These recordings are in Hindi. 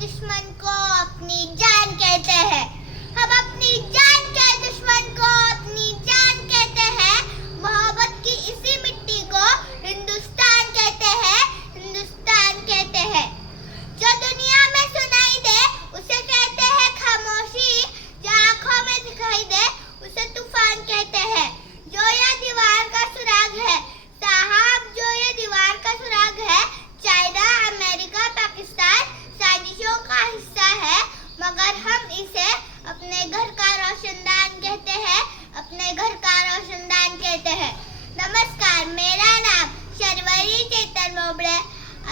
दुश्मन को अपनी जान कहते हैं। हम अपनी जान के दुश्मन को अपनी जान कहते हैं। मोहब्बत की इसी मिट्टी को हिंदुस्तान कहते हैं, हिंदुस्तान कहते हैं। जो दुनिया में सुनाई दे उसे कहते हैं खामोशी, जो आंखों में दिखाई दे उसे तूफान कहते हैं। जो ये दीवार का सुराग है साहब, जो ये दीवार का सुराग है, चाइना, अमेरिका, पाकिस्तान साजिशों का हिस्सा है, मगर हम इसे अपने घर का रोशनदान कहते हैं, अपने घर का रोशनदान कहते हैं। नमस्कार, मेरा नाम शर्वरी चेतन बोबड़े।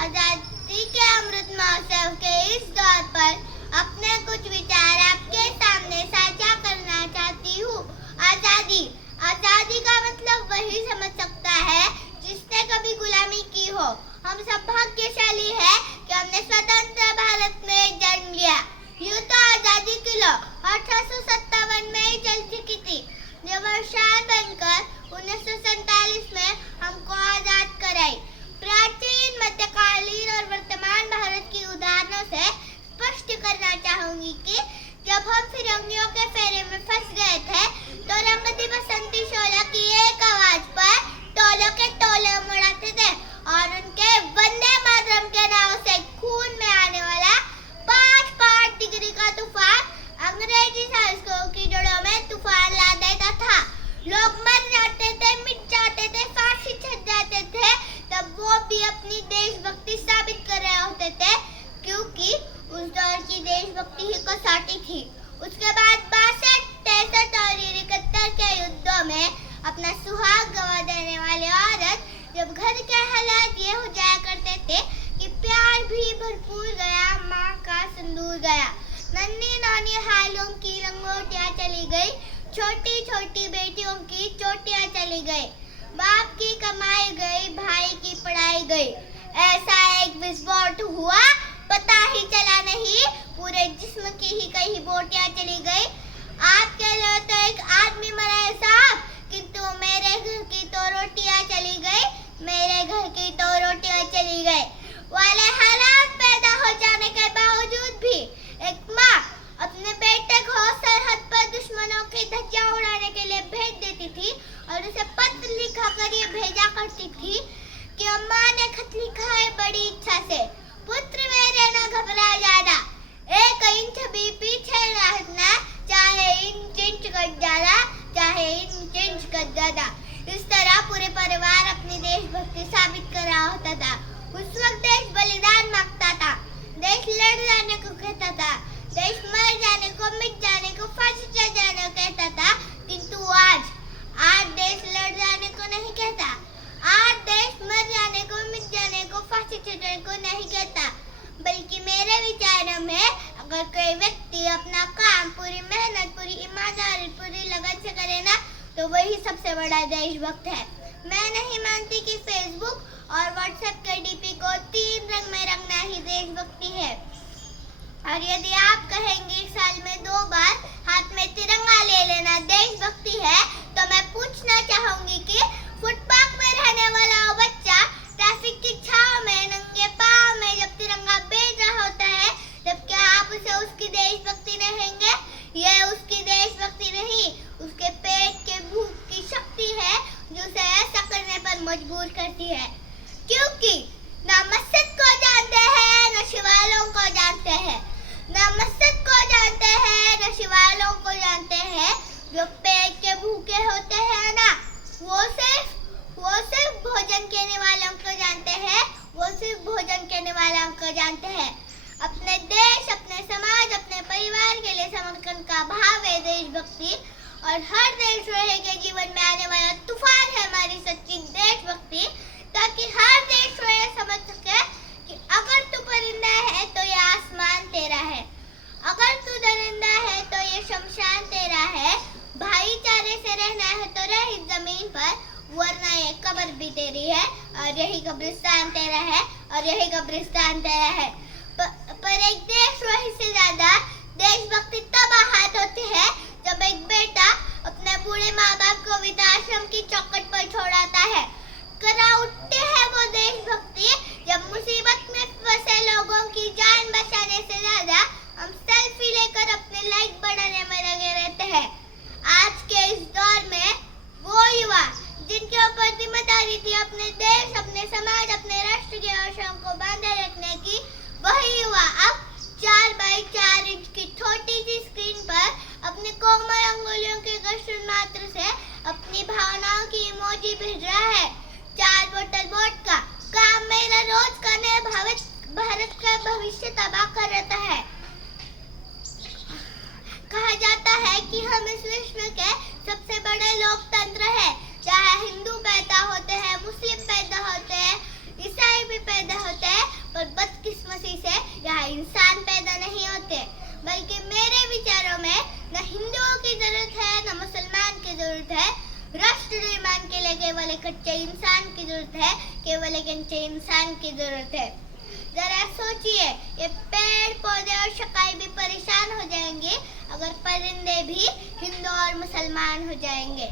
आजादी के अमृत महोत्सव के इस दौर पर अपने कुछ विचार आपके सामने साझा करना चाहती हूँ। आजादी, आजादी का मतलब वही समझ सकता है जिसने कभी गुलामी की हो। हम सब भाग्यशाली हैं कि हमने स्वतंत्र भारत में जन्म लिया। यूं तो आजादी की लौ 1857 में ही चल चुकी थी, जब वर्षान बनकर 1947 में हमको आजाद कराई। प्राचीन, मध्यकालीन और वर्तमान भारत की उदाहरणों से स्पष्ट करना चाहूंगी कि जब हम फिरंगियों के फेरे में फंस गए थे तो रंगती बसंती शोला की एक आवाज पर टोलों के टोले मुड़ाते थे और उनके वंदे मातरम के नाम से खून में आने वाला 5 डिग्री का तूफान अंग्रेजी शासकों की जड़ों में तूफान ला देता था। लोग मर जाते थे, मिट जाते थे, फांसी चढ़ जाते थे, तब वो भी अपनी देशभक्ति साबित कर रहे होते थे, क्योंकि उस दौर की देशभक्ति ही कसौटी थी। उसके बाद 62, 63 और 71 के युद्धों में अपना सुहाग गंवा देने वाली औरत जब घर के हालात ये हो जाया करते थे कि प्यार भी भरपूर गया, माँ का सिंदूर गया, नन्ही नानी हालों की रंगोटियाँ चली गई, छोटी छोटी बेटियों की चोटियाँ चली गई, बाप की कमाई गई, भाई की पढ़ाई गई। ऐसा एक विस्फोट हुआ, पता ही चला नहीं, पूरे जिस्म की ही कई बोटियाँ चली गई। आपके लिए तो एक आदमी मरा है साहब, किंतु मेरे घर की तो रोटियाँ चली गई, मेरे घर की तो रोटियाँ चली गई वाले हालात पैदा हो जाने के बावजूद भी एक माँ अपने बेटे को सरहद पर दुश्मनों की धज्जियां उड़ाने के लिए भेज देती थी और उसे पत्र लिखा कर ये भेजा करती थी कि अम्मा ने खत लिखा है बड़ी इच्छा से, पुत्र मेरे न घबरा जाना, 1 इंच भी पीछे न हटना, चाहे इंच कट जाना, चाहे इंच कट जाना। इस तरह पूरे परिवार अपनी देशभक्ति साबित कर रहा होता था। उस वक्त देश बलिदान मांगता था, देश लड़ जाने को कहता था, देश मर जाने को, मिट जाने को, फांसी चढ़ जाने को कहता था, किंतु आज देश लड़ जाने को नहीं कहता, आज देश मर जाने को, मिट जाने को, फांसी चढ़ने को नहीं कहता, बल्कि मेरे विचारों में अगर कोई व्यक्ति अपना काम पूरी मेहनत, पूरी ईमानदारी, पूरी लगन से करे ना, तो वही सबसे बड़ा देशभक्त है। मैं नहीं मानती कि फेसबुक और व्हाट्सएप के डीपी को 3 रंग में रंगना ही देशभक्ति है। और यदि आप कहेंगे साल में 2 बार हाथ में तिरंगा ले लेना देशभक्ति है, तो मैं पूछना चाहूंगी कि फुटपाथ में रहने वाला वो बच्चा ट्रैफिक की छांव में नंगे पांव में जब तिरंगा बेच रहा होता है, तब क्या आप उसे उसकी देशभक्ति कहेंगे? यह उसकी देशभक्ति नहीं, उसके पेट के भूख की शक्ति है जो उसे ऐसा करने पर मजबूर करती है। क्योंकि ना मस्जिद को जानते हैं, न शिवालयों को जानते हैं, ना मस्जिद को जानते हैं, न शिवालयों को जानते हैं। जो पेट के भूखे होते हैं ना, वो सिर्फ भोजन करने वालों को जानते हैं, वो सिर्फ भोजन करने वालों को जानते हैं। अपने देश, अपने समाज, अपने परिवार के लिए समर्पण का भाव है देशभक्ति, और हर देशवासी के जीवन में आने वाला तूफान है हमारी सच्ची देशभक्ति, ताकि हर देशवासी समझ सके कि अगर तू परिंदा है तो ये आसमान तेरा है, अगर तू दरिंदा है तो ये शमशान तेरा है, भाईचारे से रहना है तो रह इस जमीन पर, वरना ये कब्र भी तेरी है और यही कब्रिस्तान तेरा है और यही कब्रिस्तान तेरा है। पर एक देशवासी से ज्यादा देशभक्ति तब आहत होती है जब एक बेटा अपने बूढ़े माँ बाप को वृद्धाश्रम की चौखट पर छोड़ाता है। करा उठते हैं वो देशभक्ति जब मुसीबत में फंसे लोगों की जान बचाने से ज्यादा भविष्य तबाह कर देता है। कहा जाता है कि हम इस विश्व के सबसे बड़े लोकतंत्र है। चाहे हिंदू पैदा होते हैं, मुस्लिम पैदा होते हैं, ईसाई भी पैदा होते हैं, पर बदकिस्मती से यहाँ इंसान पैदा नहीं होते। बल्कि मेरे विचारों में न हिंदुओं की जरूरत है न मुसलमान की जरूरत है। राष्ट्र निर्माण के लिए केवल एक अच्छे इंसान की जरूरत है, केवल एक अच्छे इंसान की जरूरत है। जरा सोचिए, ये पेड़ पौधे और शकाई भी परेशान हो जाएंगे अगर परिंदे भी हिंदू और मुसलमान हो जाएंगे।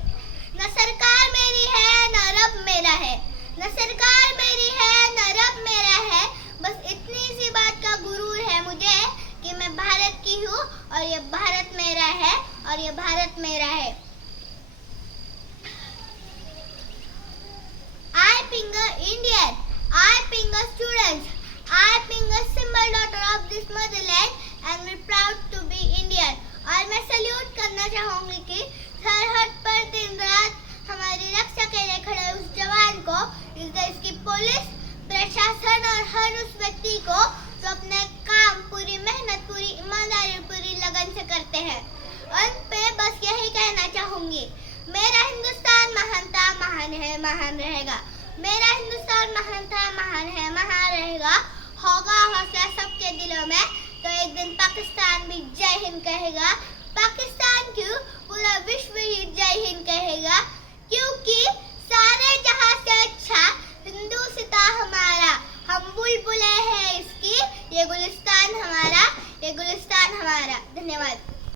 न सरकार मेरी है न रब मेरा है, न सरकार मेरी है न रब मेरा है। बस इतनी सी बात का गुरूर है मुझे कि मैं भारत की हूँ और ये भारत मेरा है और ये भारत मेरा है। I finger Indian, I finger students, I finger symbol daughter of this motherland and we're proud to be Indian। और मैं सल्यूट करना चाहूंगी कि सरहद पर दिन रात हमारी रक्षा के लिए खड़े उस जवान को, इस देश की पुलिस, प्रशासन और हर उस व्यक्ति को जो अपने काम पूरी मेहनत, पूरी ईमानदारी, पूरी लगन से करते हैं। अंत पे बस यही कहना चाहूंगी, मेरा हिंदुस्तान महान था, महान है, महान रहेगा। मेरा हिंदुस्तान महान था, महान है, महान रहेगा। होगा हौसला सबके दिलों में, तो एक दिन पाकिस्तान भी जय हिंद कहेगा। पाकिस्तान क्यों, पूरा विश्व ही जय हिंद कहेगा, क्योंकि सारे जहां से अच्छा हिंदुस्तान हमारा। हम बुलबुलें हैं इसकी, ये गुलिस्तान हमारा, ये गुलिस्तान हमारा। धन्यवाद।